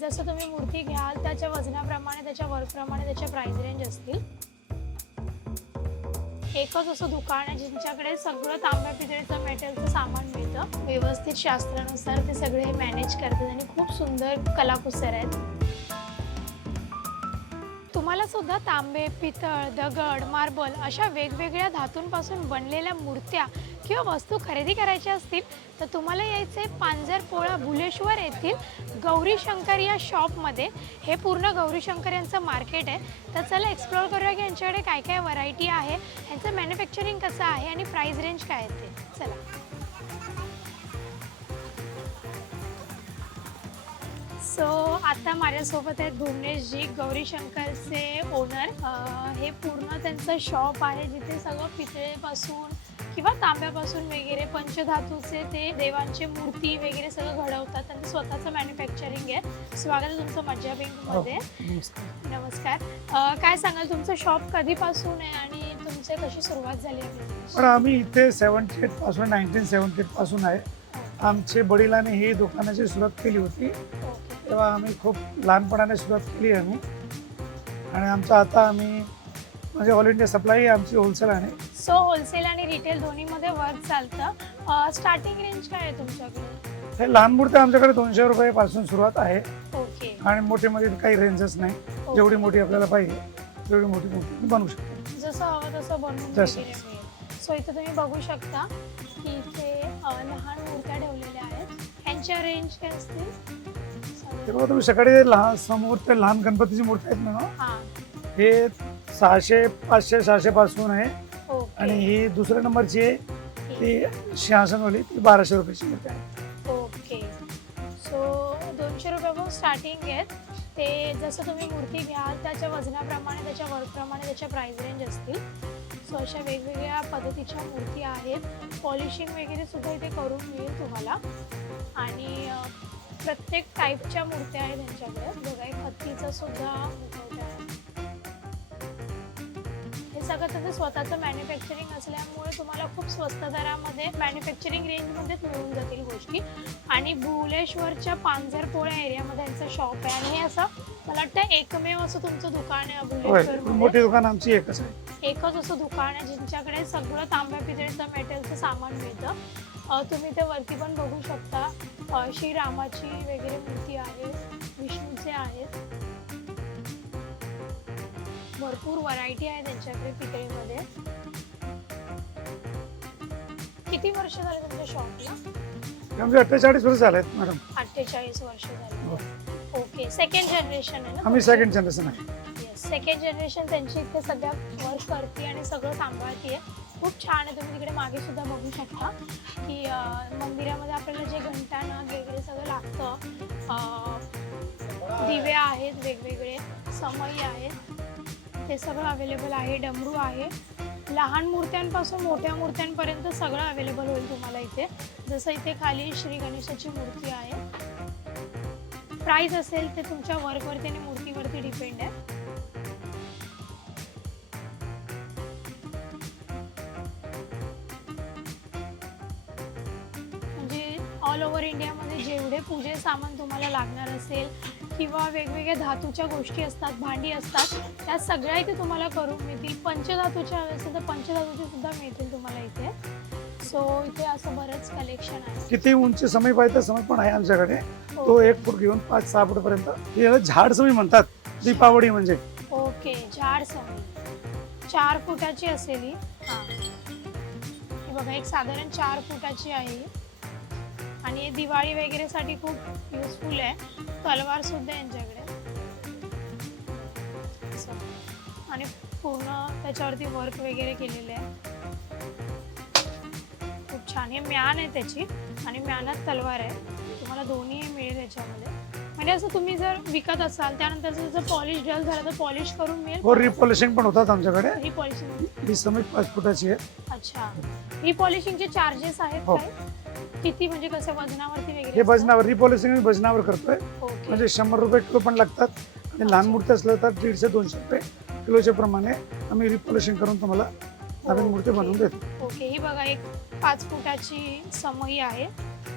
जसं तुम्ही मूर्ती घ्याल त्याच्या वजनाप्रमाणे त्याच्या वर्कप्रमाणे त्याच्या प्राईस रेंज असतील. एकच असं दुकान आहे ज्यांच्याकडे सगळं तांब्या पितळेचं मेटलचं सामान मिळतं. व्यवस्थित शास्त्रानुसार ते सगळे मॅनेज करतात आणि खूप सुंदर कलाकुसर आहेत. तुम्हाला सुद्धा तांबे पितळ दगड मार्बल अशा वेगवेगळ्या धातूंपासून बनलेल्या मूर्त्या किंवा वस्तू खरेदी करायच्या असतील तर तुम्हाला यायचे पांजरपोळा भुलेश्वर येथील गौरी शंकर या शॉपमध्ये. हे पूर्ण गौरी शंकर यांचं मार्केट आहे. तर चला एक्सप्लोअर करूया की यांच्याकडे काय काय व्हरायटी आहे यांचं मॅन्युफॅक्चरिंग कसं आहे आणि प्राईस रेंज काय आहे ते. चला. सो आता माझ्यासोबत आहेत भुवनेशजी गौरीशंकरचे ओनर हे पूर्ण त्यांचं शॉप आहे जिथे सगळं पितळेपासून किंवा तांब्यापासून वगैरे पंचधातूचे ते देवांचे मूर्ती वगैरे सगळं घडवतात त्यांचं स्वतःचं मॅन्युफॅक्चरिंग आहे. स्वागत आहे तुमचं मज्जा पिंकमध्ये नमस्कार. अ, काय सांगाल तुमचं शॉप कधीपासून आहे आणि तुमची कशी सुरुवात झाली आहे? पण आम्ही इथे सेवन्टी एटपासून नाईन्टीन सेवन्टी एटपासून आहे. आमचे वडिलांनी ही दुकानाची सुरुवात केली होती. ओके. तेव्हा आम्ही खूप लहानपणाने सुरुवात केली आम्ही. आणि आमचं आता आम्ही म्हणजे ऑल इंडिया सप्लाय आमची होलसेल आहे. सो होलसेल आणि रिटेल दोन्हीमध्ये वर्क चालतं. स्टार्टिंग रेंज काय आहे तुमच्याकडे? हे लहान मूर्त्या आमच्याकडे दोनशे रुपयापासून सुरुवात आहे. ओके आणि मोठीमध्ये काही रेंजच नाही. जेवढी मोठी आपल्याला पाहिजे तेवढी मोठी मूर्ती बनवू शकतो. जसं हवं तसं बनवून जसं. वगैरे मिळेल. सो इथे तुम्ही बघू शकता की इथे अ, लहान मूर्त्या ठेवलेल्या आहेत. यांच्या रेंज काय असतील? ते बघा तुम्ही सकाळी लहान समोर ते लहान गणपतीची मूर्ती आहेत ना? हां. हे सहाशे पाचशे सहाशे पासून आहे. ओके आणि ही दुसऱ्या नंबरची आहे. ती सिंहासनवाली ती बाराशे रुपयाची आहे ओके. सो दोनशे रुपयापासून स्टार्टिंग आहेत. ते जसं तुम्ही मूर्ती घ्याल त्याच्या वजनाप्रमाणे त्याच्या वर्कप्रमाणे त्याच्या प्राइस रेंज असतील. सो अशा वेगवेगळ्या पद्धतीच्या मूर्ती आहेत. पॉलिशिंग वगैरे सुद्धा इथे करून मिळेल तुम्हाला. आणि अ, प्रत्येक टाईपच्या मूर्त्या आहेत त्यांच्याकडे. बघा एक हत्तीचं सुद्धा मुखवटा आहे. हे सगळं त्याचं स्वतःचं मॅन्युफॅक्चरिंग असल्यामुळे तुम्हाला खूप स्वस्त दरामध्ये मॅन्युफॅक्चरिंग रेंजमध्येच मिळून जातील गोष्टी. आणि भुवनेश्वरच्या पांझरपोळ्या एरियामध्ये यांचं शॉप आहे. आणि हे असं मला वाटतं एकमेव असं तुमचं दुकान आहे मोठी दुकान आमची एकच आहे. एकच असं दुकान आहे ज्यांच्याकडे सगळं तांब्या पितळेचं मेटलचं सामान मिळतं. अं, तुम्ही ते वरती पण बघू शकता. अं, श्रीरामाची वगैरे मूर्ती आहे विष्णूचे आहेत. भरपूर व्हरायटी आहे त्यांच्याकडे पितळेमध्ये. किती वर्ष झाले तुमच्या शॉपला आमचे अठ्ठेचाळीस वर्ष झाले मॅडम अठ्ठेचाळीस वर्ष. झाले. ओके सेकंड जनरेशन आहे ना आम्ही सेकंड जनरेशन आहे. सेकंड जनरेशन त्यांची इथे सध्या वर्क करते आणि सगळं सांभाळते खूप छान आहे तुम्ही तिकडे मागे सुद्धा बघू शकता की मंदिरामध्ये आपल्याला जे घंटानाग वगैरे सगळं लागतं दिवे आहेत वेगवेगळे समई आहेत. ते सगळं अवेलेबल आहे डमरू आहे. लहान मूर्त्यांपासून मोठ्या मूर्त्यांपर्यंत सगळं अवेलेबल होईल तुम्हाला इथे. जसं इथे खाली श्री गणेशाची मूर्ती आहे. प्राइस असेल ते तुमच्या वर्कवरती आणि मूर्तीवरती डिपेंड आहे. ऑल ओव्हर इंडियामध्ये जेवढे पूजे सामान तुम्हाला लागणार असेल किंवा वेगवेगळ्या धातूच्या गोष्टी असतात भांडी असतात त्या सगळ्या इथे तुम्हाला करून मिळतील. पंचधातूच्या हवे असेल तर पंचधातूचे सुद्धा मिळतील तुम्हाला इथे. सो इथे असं बरंच कलेक्शन आहे. किती उंची समय पाहिजे तर समय पण आहे आमच्याकडे. हो. तो एक फूट घेऊन पाच सहा फूट पर्यंत याला झाड समय म्हणतात. दीपावली म्हणजे. ओके झाड समी चार फुटाची असेल ही बघा एक साधारण चार फुटाची आहे ही. आणि दिवाळी वगैरेसाठी खूप युजफुल आहे. तलवार सुद्धा यांच्याकडे. आणि पूर्ण त्याच्यावरती वर्क वगैरे केलेले आहे. खूप छान. हे म्यान आहे त्याची आणि म्यानात तलवार आहे. तुम्हाला दोन्ही मिळेल याच्यामध्ये. म्हणजे असं तुम्ही जर विकत असाल त्यानंतर जर पॉलिश डल झालं तर पॉलिश करून मिळेल व रिपॉलिशिंग पण होतात आमच्याकडे. ही पॉलिशिंग ही समय पाच फुटाची आहे. अच्छा. ही पॉलिशिंगचे चार्जेस आहेत हो. काय? किती म्हणजे कसं वजनावरती वगैरे हे असतं? वजनावर रिपॉलिशिंग आम्ही वजनावर करतोय. ओके. म्हणजे शंभर रुपये किलो पण लागतात. आणि लहान मूर्ती असलं तर दीडशे दोनशे रुपये किलोच्या प्रमाणे आम्ही रिपॉलिशिंग करून तुम्हाला नवीन मूर्ती बनवून देतो. ओके. ही बघा एक पाच फुटाची समई आहे.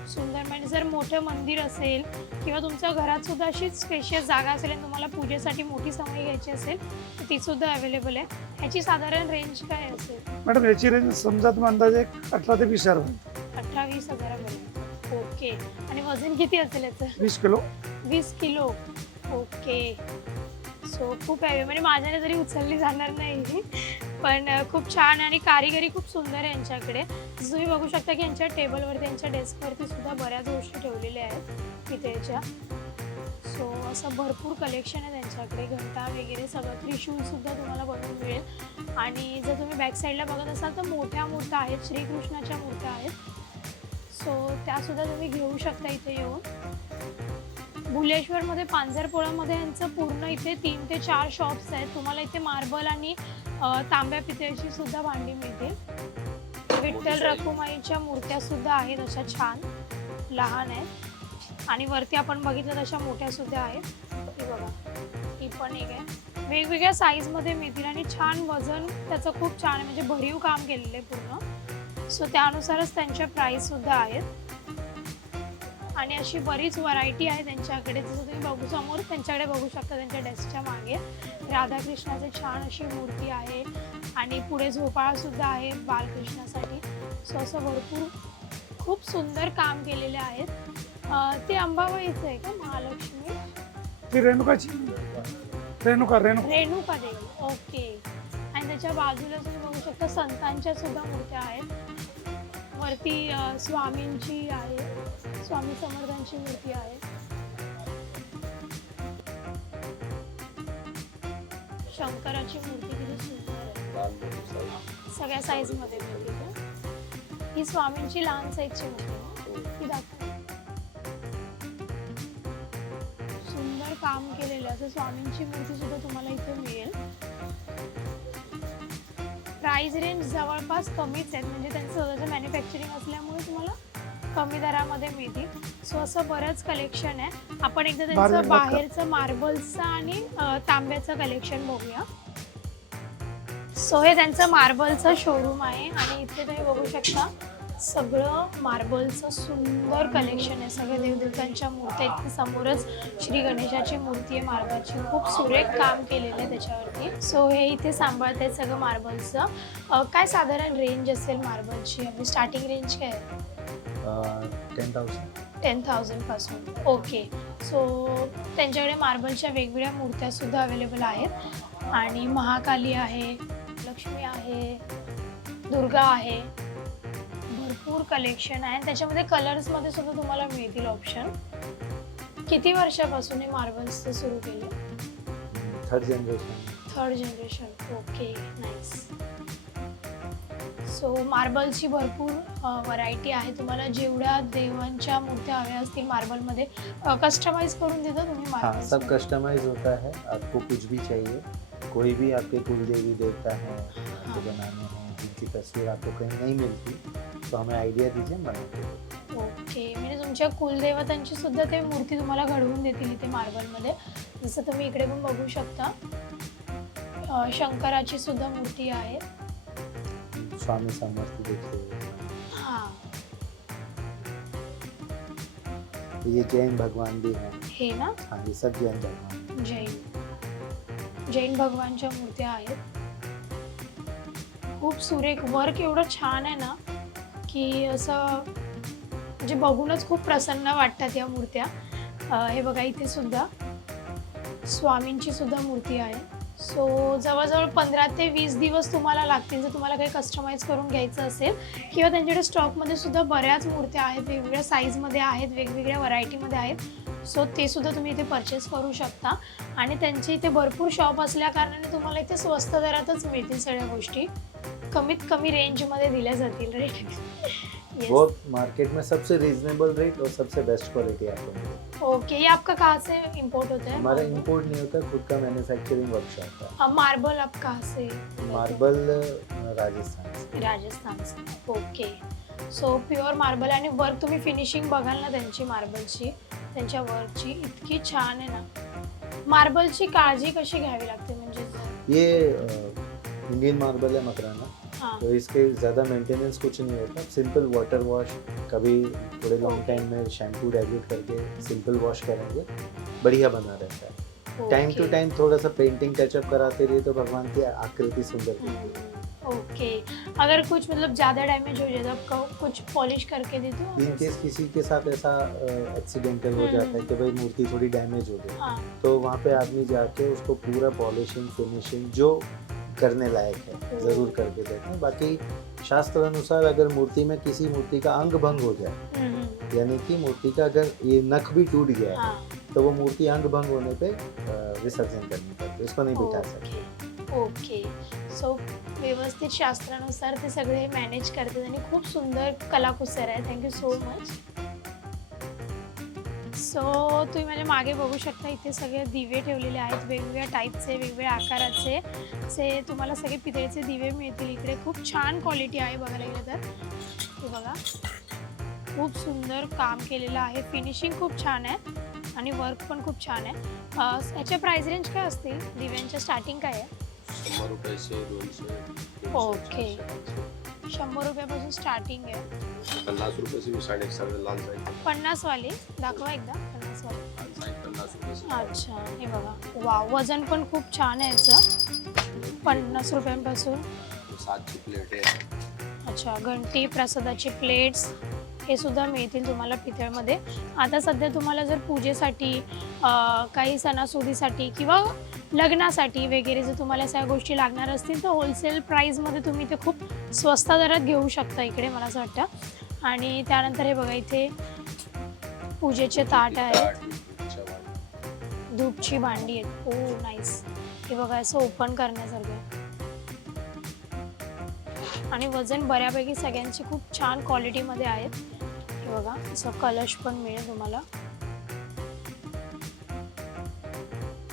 सुंदर म्हणजे जर मोठं मंदिर असेल किंवा तुमच्या घरात सुद्धा अशी स्पेशियस जागा असेल आणि तुम्हाला पूजेसाठी मोठी समई घ्यायची असेल तर ती सुद्धा अवेलेबल आहे. ह्याची साधारण रेंज काय असेल? मॅडम याची रेंज समजा तुम्ही अंदाजे अठरा ते वीस हजार होईल. अठरा वीस हजारापर्यंत ओके आणि वजन किती असेल याचं? वीस किलो. वीस किलो. ओके सो खूप आहे म्हणजे माझ्याने तरी उचलली जाणार नाही पण खूप छान आणि कारीगरी खूप सुंदर आहे यांच्याकडे. तुम्ही बघू शकता की यांच्या टेबलवरती त्यांच्या डेस्कवरती सुद्धा बऱ्याच गोष्टी ठेवलेल्या आहेत पितळेच्या सो असं भरपूर कलेक्शन आहे त्यांच्याकडे. घंटा वगैरे सगळं त्रिशूलसुद्धा तुम्हाला बघून मिळेल. आणि जर तुम्ही बॅक साईडला बघत असाल तर मोठ्या मूर्त्या आहेत श्रीकृष्णाच्या मूर्त्या आहेत. सो त्यासुद्धा तुम्ही घेऊ शकता इथे येऊन. भुलेश्वरमध्ये पांजरपोळामध्ये यांचं पूर्ण इथे तीन ते चार शॉप्स आहेत. तुम्हाला इथे मार्बल आणि तांब्या पितळेची सुद्धा भांडी मिळतील. विठ्ठल रखुमाईच्या मूर्त्या सुद्धा आहेत अशा छान लहान आहेत. आणि वरती आपण बघितलं तशा मोठ्या सुद्धा आहेत. ही बघा ही पण एक आहे. वेगवेगळ्या साईजमध्ये मिळतील आणि छान वजन त्याचं खूप छान आहे. म्हणजे भरीव काम केलेलं आहे पूर्ण. सो त्यानुसारच त्यांच्या प्राईस सुद्धा आहेत. आणि अशी बरीच व्हरायटी आहे त्यांच्याकडे. जसं तुम्ही बघू समोर त्यांच्याकडे बघू शकता त्यांच्या डेस्कच्या मागे. राधाकृष्णाची छान अशी मूर्ती आहे आणि पुढे झोपाळा सुद्धा आहे बालकृष्णासाठी. सो असं भरपूर खूप सुंदर काम केलेले आहेत. ते अंबाबाईचं आहे का? महालक्ष्मी? ती रेणुकाची. रेणुका रेणुका. रेणुका देवी. ओके. आणि त्याच्या बाजूला तुम्ही बघू शकता संतांच्या सुद्धा मूर्त्या आहेत. वरती स्वामींची आहे. स्वामी समर्थांची मूर्ती आहे. शंकराची मूर्ती किती सुंदर आहे. सगळ्या साईजमध्ये मिळते? ही स्वामींची लहान साईजची मूर्ती. ती दाखव. सुंदर काम केलेलं असं स्वामींची मूर्ती सुद्धा तुम्हाला इथे मिळेल. प्राइस रेंज जवळपास कमीच आहेत म्हणजे त्यांचं स्वतःचं मॅन्युफॅक्चरिंग असल्यामुळे तुम्हाला कमी दरामध्ये मिळतील. सो असं बरंच कलेक्शन आहे. आपण एकदा त्यांचं. बाहेरचं मार्बल्सचं आणि तांब्याचं कलेक्शन बघूया. सो हे त्यांचं मार्बलचं शोरूम आहे आणि इथे तुम्ही बघू शकता सगळं मार्बलचं सुंदर कलेक्शन आहे. सगळ्या देवदेवतांच्या मूर्त्या इथे समोरच श्री गणेशाची मूर्ती आहे मार्बलची खूप सुरेख काम केलेलं आहे त्याच्यावरती. सो हे इथे सांभाळत आहेत सगळं मार्बलचं काय साधारण रेंज असेल मार्बलची म्हणजे स्टार्टिंग रेंज काय आहे? टेन थाउजंड टेन थाउजंडपासून ओके सो त्यांच्याकडे मार्बलच्या वेगवेगळ्या मूर्त्या सुद्धा अवेलेबल आहेत. आणि महाकाली आहे लक्ष्मी आहे दुर्गा आहे. भरपूर कलेक्शन आहे. आणि त्याच्यामध्ये कलर्समध्ये सुद्धा तुम्हाला मिळतील ऑप्शन किती वर्षापासून हे मार्बल्सचं सुरू केलं? Third generation third generation okay nice so मार्बलची भरपूर व्हरायटी आहे. तुम्हाला जेवढ्या देवांच्या मूर्त्या हव्या असतील मार्बलमध्ये कस्टमाइज करून देता तुम्ही हाँ मार्बल सब कस्टमाइज होता है. आपको कुछ भी चाहिए. कोई भी आपके कुलदेवी देवता है आपको बनाने हैं जिनकी तस्वीर आपको कहीं नहीं मिलती तो हमें आइडिया दीजिए बनाते हैं। ओके म्हणजे तुमच्या कुलदेवतांची सुद्धा ते मूर्ती तुम्हाला घडवून देतील इथे मार्बलमध्ये जसं तुम्ही इकडे पण बघू शकता अं, शंकराची सुद्धा मूर्ती आहे. स्वामी समर्थ हां. तो ये जैन भगवान भी हैं. हे ना? हाँ ये सब जैन भगवान। जैन. जैन भगवानच्या मूर्त्या आहेत. खूप सुरेख. वर्क एवढं छान आहे ना की असं म्हणजे बघूनच खूप प्रसन्न वाटतात या मूर्त्या. हे बघा इथे सुद्धा स्वामींची सुद्धा मूर्ती आहे. सो जवळजवळ पंधरा ते वीस दिवस तुम्हाला लागतील जर तुम्हाला काही कस्टमाइज करून घ्यायचं असेल. किंवा त्यांच्याकडे स्टॉकमध्ये सुद्धा बऱ्याच मूर्त्या आहेत वेगवेगळ्या साईजमध्ये आहेत वेगवेगळ्या व्हरायटीमध्ये आहेत. सो ते सुद्धा तुम्ही इथे परचेस करू शकता. आणि त्यांचे इथे भरपूर शॉप असल्या कारणाने तुम्हाला इथे स्वस्त दरातच मिळतील सगळ्या गोष्टी. कमीत कमी रेंजमध्ये दिल्या जातील. रेट वो मार्केट में सबसे रीजनेबल रेट और सबसे बेस्ट क्वालिटी आपको मिलेगी ओके ये आपका कहाँ से इम्पोर्ट होता है? हमारा इंपोर्ट नहीं होता खुद का मैन्युफैक्चरिंग वर्कशॉप है। हाँ, मार्बल आप कहाँ से मार्बल राजस्थान से। राजस्थान से। ओके सो प्युअर मार्बल आणि वर्क तुम्ही फिनिशिंग बघाल ना त्यांची मार्बलची त्यांच्या वर्कची इतकी छान आहे ना. मार्बलची काळजी कशी घ्यावी लागते म्हणजे? ये इंडियन मार्बल है मकराना. हाँ। तो इसके ज़्यादा मेंटेनेंस कुछ नहीं होता। सिंपल वाटर वॉश कभी थोड़े लॉन्ग टाइम में शैम्पू डाइल्यूट करके सिंपल वॉश करेंगे बढ़िया बना रहता है। टाइम टू टाइम थोड़ा सा पेंटिंग टचअप कराते रहिए तो भगवान की आकृति सुंदर दिखती है ओके अगर कुछ मतलब ज़्यादा डैमेज हो जाए तो आपको कुछ पॉलिश करके दे दो। इन केस किसी के साथ ऐसा एक्सीडेंटल हो हम्म। जाता है कि भाई मूर्ति थोड़ी डैमेज हो गई हाँ। तो वहाँ पे आदमी जाके उसको पूरा पॉलिशिंग फिनिशिंग जो करने लायक है ज़रूर करके हैं बाकी शास्त्र अनुसार अगर मूर्ति में किसी मूर्ति का अंग भंग हो जाए हम्म, यानी कि मूर्ति का अगर ये नख भी टूट गया है हाँ। तो वो मूर्ति अंग भंग होने पे विसर्जन करनी पड़ती है उसको नहीं बिठा सकते। ओके। ओके सो व्यवस्थित शास्त्रानुसार ते सगळे मॅनेज करतात आणि खूप सुंदर कलाकुसर आहे. थँक्यू सो मच सो तुम्ही माझ्या मागे बघू शकता इथे सगळे दिवे ठेवलेले आहेत. वेगवेगळ्या टाईपचे वेगवेगळ्या आकाराचे. से तुम्हाला सगळे पितळेचे दिवे मिळतील इकडे. खूप छान क्वालिटी आहे बघायला गेलं तर. हे बघा. खूप सुंदर काम केलेलं आहे. फिनिशिंग खूप छान आहे आणि वर्क पण खूप छान आहे. याच्या प्राइस रेंज काय असतील? दिव्यांच्या स्टार्टिंग काय आहे? शंभर रुपयाचे दोनशे तीनशे, ओके. शंभर रुपयापासून स्टार्टिंग आहे. पन्नास रुपयाचे मी साडे. पन्नासवाली? दाखवा एकदा. अच्छा हे बघा. वा वजन पण खूप छान आहे याचं. पन्नास रुपयांपासून. सातची प्लेट आहे. अच्छा घंटी प्रसादाची प्लेट्स हे सुद्धा मिळतील तुम्हाला पितळमध्ये. आता सध्या तुम्हाला जर पूजेसाठी अं, काही सणासुदीसाठी किंवा लग्नासाठी वगैरे जर तुम्हाला सगळ्या गोष्टी लागणार असतील तर होलसेल प्राईजमध्ये तुम्ही ते खूप स्वस्त दरात घेऊ शकता इकडे मला असं वाटतं. आणि त्यानंतर हे बघा इथे पूजेचे ताट आहेत. धूपची भांडी आहेत. ओ नाईस हे बघा असं ओपन करण्यासारखं. आणि वजन बऱ्यापैकी सगळ्यांची खूप छान क्वालिटीमध्ये आहेत. हे बघा असं कलश पण मिळेल तुम्हाला.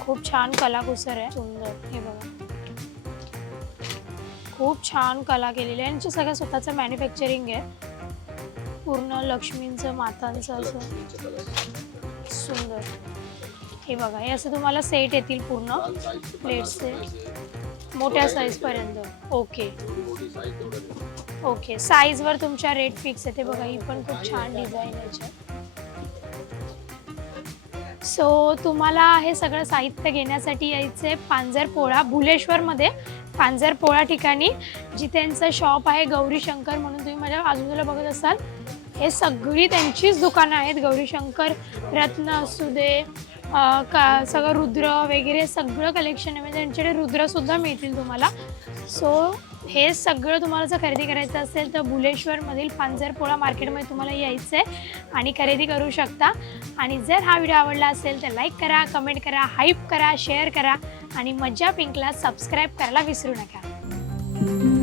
खूप छान कलाकुसर आहे. सुंदर. हे बघा. खूप छान कला केलेली आहे. यांचं सगळं स्वतःचं मॅन्युफॅक्चरिंग आहे. पूर्ण लक्ष्मींचं मातांचं असं. सुंदर हे बघा हे असं तुम्हाला सेट येतील पूर्ण प्लेट्सचे. रुपयाचे. मोठ्या साईज पर्यंत ओके. ओके साईजवर तुमच्या रेट फिक्स आहे ते बघा ही पण खूप छान डिझाईन आहे याच्यात. सो तुम्हाला हे सगळं साहित्य घेण्यासाठी यायचे पांजरपोळा भुलेश्वरमध्ये पांजरपोळा ठिकाणी जिथे शॉप आहे गौरी शंकर म्हणून तुम्ही माझ्या आजूबाजूला बघत असाल हे सगळी त्यांचीच दुकानं आहेत. गौरीशंकर रत्न असू दे का सगळं रुद्र वगैरे सगळं कलेक्शन आहे. म्हणजे त्यांच्याकडे रुद्रसुद्धा मिळतील तुम्हाला. सो हे सगळं तुम्हाला जर खरेदी करायचं असेल तर भुलेश्वरमधील पांजरपोळा मार्केटमध्ये तुम्हाला यायचं आहे आणि खरेदी करू शकता. आणि जर हा व्हिडिओ आवडला असेल तर लाईक करा कमेंट करा हाईप करा शेअर करा आणि मज्जा पिंकला सबस्क्राईब करायला विसरू नका.